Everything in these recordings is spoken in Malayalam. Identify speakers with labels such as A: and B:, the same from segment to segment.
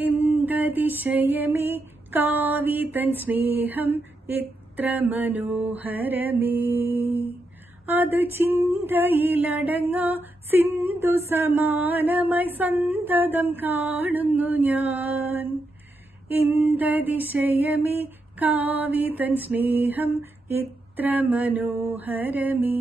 A: എന്തതിശയമേ കാവിതൻ സ്നേഹം എത്ര മനോഹരമേ. അത് ചിന്തയിലടങ്ങാ സിന്ധു സമാനമായി സന്തതം കാണുന്നു ഞാൻ. എന്തതിശയമേ കാവിതൻ സ്നേഹം എത്ര മനോഹരമേ.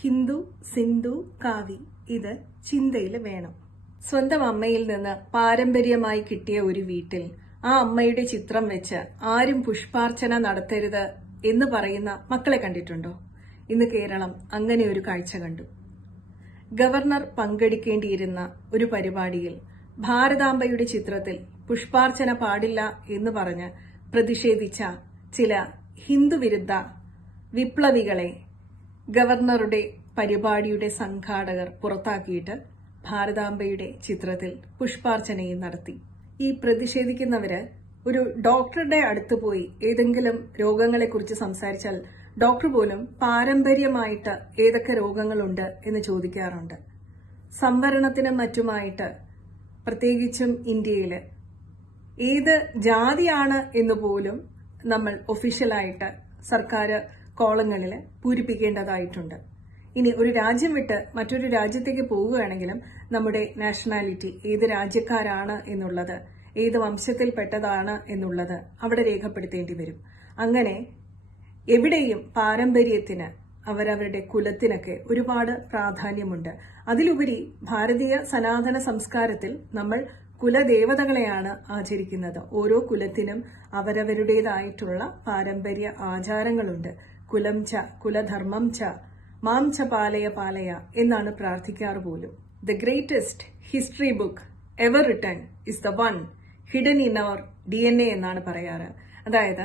A: ഹിന്ദു സിന്ധു കാവി ഇത് ചിന്തയിൽ വേണം. സ്വന്തം അമ്മയിൽ നിന്ന് പാരമ്പര്യമായി കിട്ടിയ ഒരു വീട്ടിൽ ആ അമ്മയുടെ ചിത്രം വെച്ച് ആരും പുഷ്പാർച്ചന നടത്തരുത് എന്ന് പറയുന്ന മക്കളെ കണ്ടിട്ടുണ്ടോ? ഇന്ന് കേരളം അങ്ങനെ ഒരു കാഴ്ച കണ്ടു. ഗവർണർ പങ്കെടുക്കേണ്ടിയിരുന്ന ഒരു പരിപാടിയിൽ ഭാരതാംബയുടെ ചിത്രത്തിൽ പുഷ്പാർച്ചന പാടില്ല എന്ന് പറഞ്ഞ് പ്രതിഷേധിച്ച ചില ഹിന്ദുവിരുദ്ധ വിപ്ലവികളെ ഗവർണറുടെ പരിപാടിയുടെ സംഘാടകർ പുറത്താക്കിയിട്ട് ഭാരതാംബയുടെ ചിത്രത്തിൽ പുഷ്പാർച്ചനയും നടത്തി. ഈ പ്രതിഷേധിക്കുന്നവര് ഒരു ഡോക്ടറുടെ അടുത്ത് പോയി ഏതെങ്കിലും രോഗങ്ങളെക്കുറിച്ച് സംസാരിച്ചാൽ ഡോക്ടർ പോലും പാരമ്പര്യമായിട്ട് ഏതൊക്കെ രോഗങ്ങളുണ്ട് എന്ന് ചോദിക്കാറുണ്ട്. സംവരണത്തിനും മറ്റുമായിട്ട് പ്രത്യേകിച്ചും ഇന്ത്യയിൽ ഏത് ജാതിയാണ് എന്ന് പോലും നമ്മൾ ഒഫീഷ്യലായിട്ട് സർക്കാർ കോളങ്ങളിൽ പൂരിപ്പിക്കേണ്ടതായിട്ടുണ്ട്. ഇനി ഒരു രാജ്യം വിട്ട് മറ്റൊരു രാജ്യത്തേക്ക് പോവുകയാണെങ്കിലും നമ്മുടെ നാഷണാലിറ്റി ഏത് രാജ്യക്കാരാണ് എന്നുള്ളത് ഏത് വംശത്തിൽപ്പെട്ടതാണ് എന്നുള്ളത് അവിടെ രേഖപ്പെടുത്തേണ്ടി വരും. അങ്ങനെ എവിടെയും പാരമ്പര്യത്തിന് അവരവരുടെ കുലത്തിനൊക്കെ ഒരുപാട് പ്രാധാന്യമുണ്ട്. അതിലുപരി ഭാരതീയ സനാതന സംസ്കാരത്തിൽ നമ്മൾ കുലദേവതകളെയാണ് ആചരിക്കുന്നത്. ഓരോ കുലത്തിനും അവരവരുടേതായിട്ടുള്ള പാരമ്പര്യ ആചാരങ്ങളുണ്ട്. കുലം ച കുലധർമ്മം ച മാം ച പാലയ പാലയ എന്നാണ് പ്രാർത്ഥിക്കാറ് പോലും. The greatest history book ever written is the one hidden in our DNA എന്നാണ് പറയാറ്. അതായത്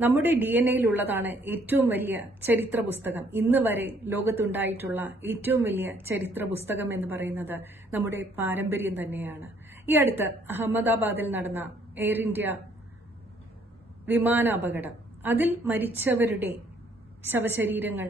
A: നമ്മുടെ ഡി എൻ എയിലുള്ളതാണ് ഏറ്റവും വലിയ ചരിത്ര പുസ്തകം ഇന്ന് വരെ ലോകത്തുണ്ടായിട്ടുള്ള ഏറ്റവും വലിയ ചരിത്ര പുസ്തകം എന്ന് പറയുന്നത് നമ്മുടെ പാരമ്പര്യം തന്നെയാണ്. ഈ അടുത്ത് അഹമ്മദാബാദിൽ നടന്ന എയർ ഇന്ത്യ വിമാന അപകടം അതിൽ മരിച്ചവരുടെ ശവശരീരങ്ങൾ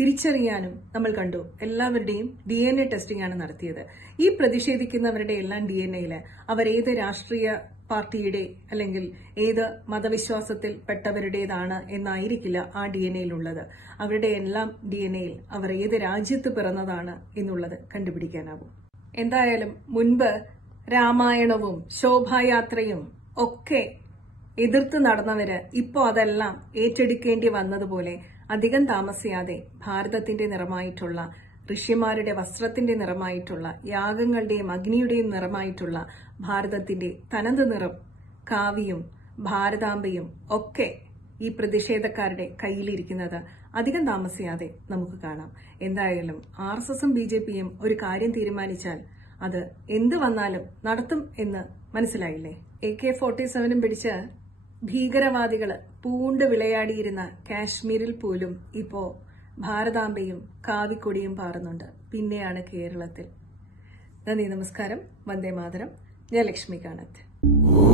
A: തിരിച്ചറിയാനും നമ്മൾ കണ്ടു. എല്ലാവരുടെയും ഡി എൻ എ ടെസ്റ്റിംഗ് ആണ് നടത്തിയത്. ഈ പ്രതിഷേധിക്കുന്നവരുടെ എല്ലാം ഡി എൻ എയിൽ അവർ ഏത് രാഷ്ട്രീയ പാർട്ടിയുടെ അല്ലെങ്കിൽ ഏത് മതവിശ്വാസത്തിൽ പെട്ടവരുടേതാണ് എന്നായിരിക്കില്ല ആ ഡി എൻ എയിലുള്ളത് അവരുടെ എല്ലാം ഡി എൻ എയിൽ അവർ ഏത് രാജ്യത്ത് പിറന്നതാണ് എന്നുള്ളത് കണ്ടുപിടിക്കാനാവും. എന്തായാലും മുൻപ് രാമായണവും ശോഭായാത്രയും ഒക്കെ എതിർത്ത് നടന്നവര് ഇപ്പോൾ അതെല്ലാം ഏറ്റെടുക്കേണ്ടി വന്നതുപോലെ അധികം താമസിയാതെ ഭാരതത്തിന്റെ നിറമായിട്ടുള്ള ഋഷിമാരുടെ വസ്ത്രത്തിന്റെ നിറമായിട്ടുള്ള യാഗങ്ങളുടെയും അഗ്നിയുടെയും നിറമായിട്ടുള്ള ഭാരതത്തിന്റെ തനത് നിറം കാവിയും ഭാരതാംബയും ഒക്കെ ഈ പ്രതിഷേധക്കാരുടെ കയ്യിലിരിക്കുന്നത് അധികം താമസിയാതെ നമുക്ക് കാണാം. എന്തായാലും ആർ എസ് എസും ബി ജെ പിയും ഒരു കാര്യം തീരുമാനിച്ചാൽ അത് എന്ത് വന്നാലും നടത്തും എന്ന് മനസ്സിലായില്ലേ? എ കെ ഫോർട്ടി സെവനും പിടിച്ച് ഭീകരവാദികൾ പൂണ്ട് വിളയാടിയിരുന്ന കാശ്മീരിൽ പോലും ഇപ്പോൾ ഭാരതാംബയും കാവിക്കൊടിയും പാറുന്നുണ്ട്. പിന്നെയാണ് കേരളത്തിൽ. നന്ദി നമസ്കാരം. വന്ദേ മാതരം. ഞാൻ ലക്ഷ്മി കാണത്ത്